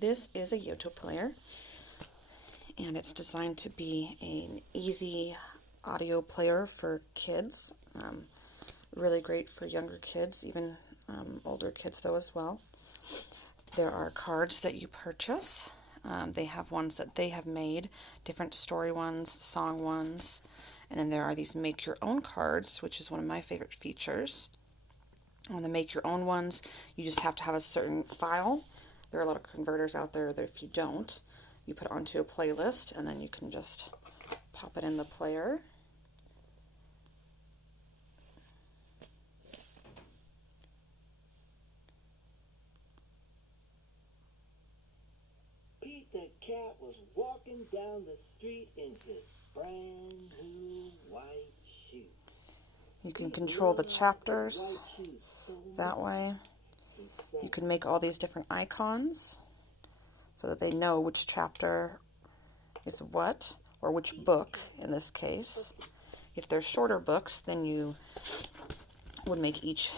This is a Yoto player, and it's designed to be an easy audio player for kids. Really great for younger kids, even older kids though as well. There are cards that you purchase. They have ones that they have made, different story ones, song ones, and then there are these make your own cards, which is one of my favorite features. On the make your own ones, you just have to have a certain file. There are a lot of converters out there that if you don't, you put it onto a playlist and then you can just pop it in the player. Pete the cat was walking down the street in his brand new white shoes. You can control the chapters that way. You can make all these different icons so that they know which chapter is what, or which book in this case. If they're shorter books, then you would make each,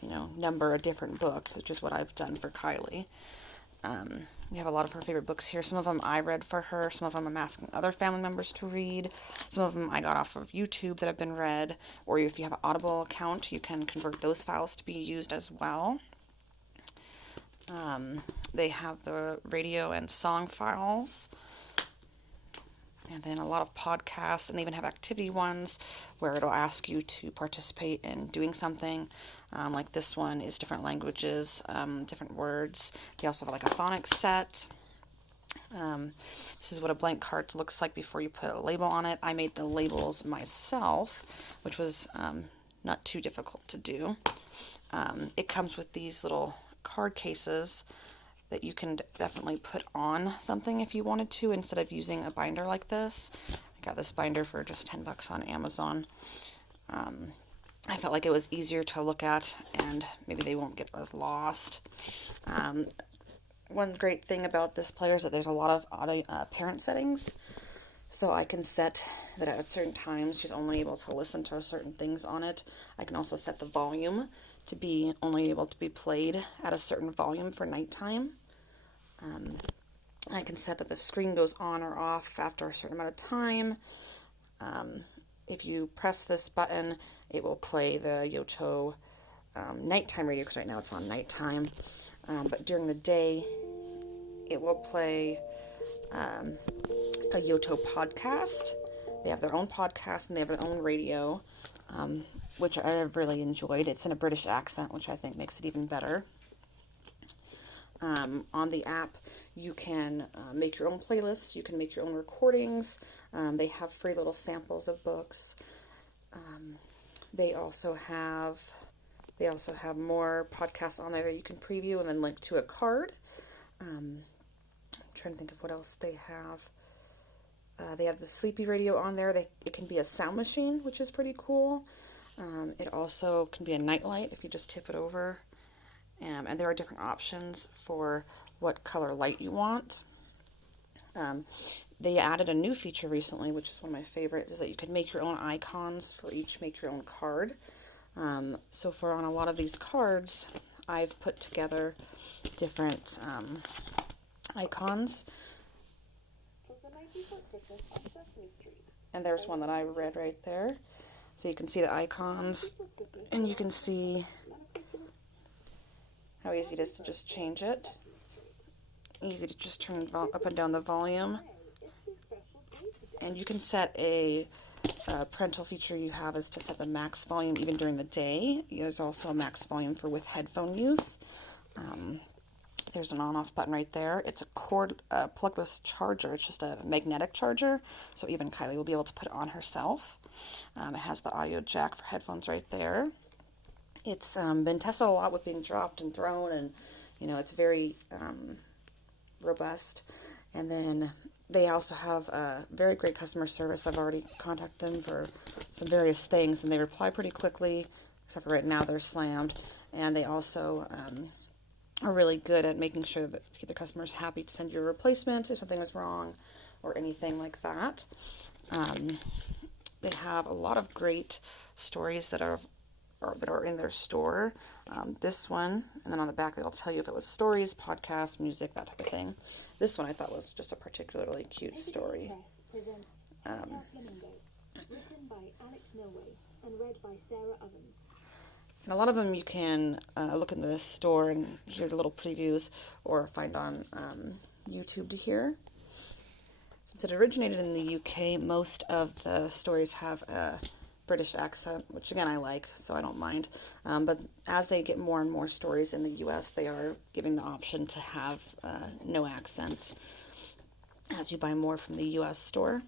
number a different book, which is what I've done for Kylie. We have a lot of her favorite books here. Some of them I read for her. Some of them I'm asking other family members to read. Some of them I got off of YouTube that have been read. Or if you have an Audible account, you can convert those files to be used as well. They have the radio and song files. And then a lot of podcasts, and they even have activity ones where it'll ask you to participate in doing something. Like this one is different languages, different words. They also have like a phonics set. This is what a blank card looks like before you put a label on it. I made the labels myself, which was not too difficult to do. It comes with these little card cases that you can definitely put on something if you wanted to, instead of using a binder like this. I got this binder for just $10 on Amazon. I felt like it was easier to look at, and maybe they won't get as lost. One great thing about this player is that there's a lot of audio, parent settings. So I can set that at certain times she's only able to listen to certain things on it. I can also set the volume to be only able to be played at a certain volume for nighttime. I can set that the screen goes on or off after a certain amount of time. If you press this button, it will play the Yoto nighttime radio, because right now it's on nighttime. But during the day, it will play a Yoto podcast. They have their own podcast and they have their own radio, which I've really enjoyed. It's in a British accent, which I think makes it even better. On the app, you can make your own playlists. You can make your own recordings. They have free little samples of books. They also have more podcasts on there that you can preview and then link to a card. I'm trying to think of what else they have. They have the Sleepy Radio on there. It can be a sound machine, which is pretty cool. It also can be a nightlight if you just tip it over. And there are different options for what color light you want. They added a new feature recently, which is one of my favorites, is that you can make your own icons for each make your own card. So on a lot of these cards, I've put together different icons. And there's one that I read right there. So you can see the icons, and you can see how easy it is to just change it. Easy to just turn up and down the volume. And you can set a parental feature you have is to set the max volume even during the day. There's also a max volume for with headphone use. There's an on-off button right there. It's a Plugless Charger. It's just a magnetic charger, so even Kylie will be able to put it on herself. It has the audio jack for headphones right there. It's been tested a lot with being dropped and thrown, and it's very robust. And then they also have very great customer service. I've already contacted them for some various things, and they reply pretty quickly, except for right now they're slammed. And they also are really good at making sure that to keep their customers happy to send you a replacement if something was wrong or anything like that. They have a lot of great stories that are or that are in their store. This one, and then on the back it'll tell you if it was stories, podcasts, music, that type of thing. This one I thought was just a particularly cute story. Written by Alex Milway and read by Sarah Ovens. And a lot of them you can look in the store and hear the little previews or find on YouTube to hear. Since it originated in the UK, most of the stories have a British accent, which again I like, so I don't mind. But as they get more and more stories in the US, they are giving the option to have no accent as you buy more from the US store.